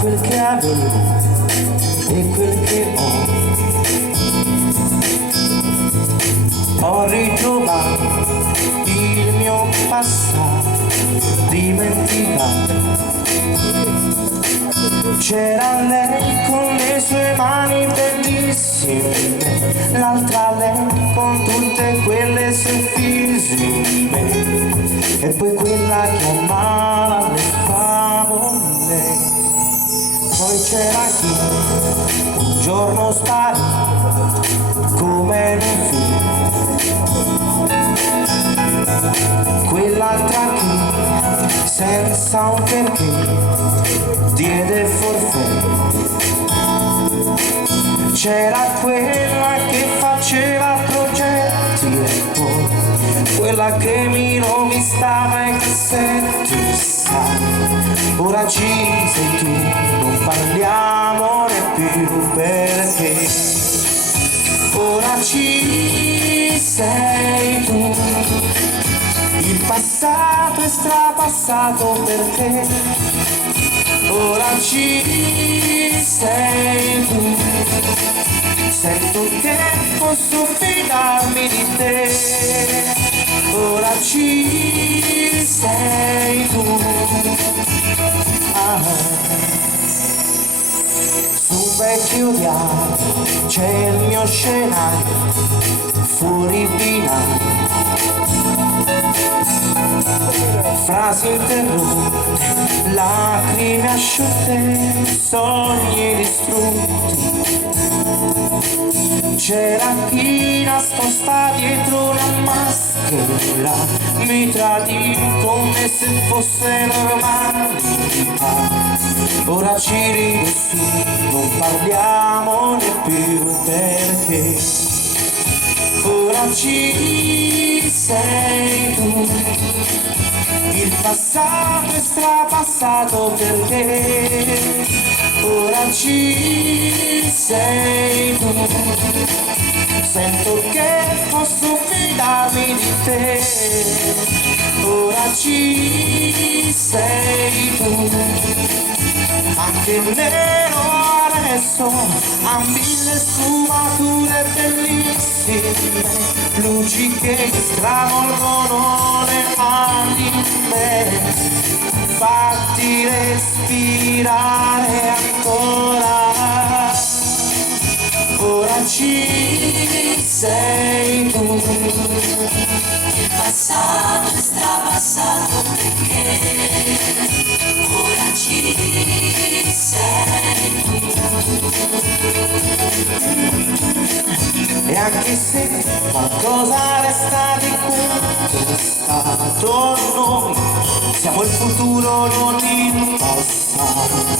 quel che avevo e quel che ho ritrovato il mio passato dimenticato. C'era lei con le sue mani bellissime, l'altra lei con tutte quelle sue fisime, e poi quella che amava le favole. Poi c'era chi un giorno sparì come nel film, quell'altra che senza un perché diede forfait. C'era quella che faceva progetti e poi quella che mi rovistava i cassetti, sai. Ora ci sei tu, non parliamone più perché ora ci sei tu. Il passato è strapassato perché ora ci sei tu. Sento che posso fidarmi di te. Ora ci sei tu. Su un vecchio diario c'è il mio scenario, fuori binario, frasi interrotte, lacrime asciutte, sogni distrutti. C'era chi nascosta dietro una maschera mi tradì come se fosse normalità. Ora ci rido su, non parliamone più perché ora ci sei tu. Il passato è strapassato perché ora ci sei tu. Sento che posso fidarmi di te. Ora ci sei tu. Anche il nero adesso ha mille sfumature bellissime, luci che stravolgono le anime. Fatti respirare ancora. Ora ci sei tu. Il passato è strapassato perché ora ci sei tu. E anche se qualcosa resta di quello stato noi, siamo il futuro, non il passato.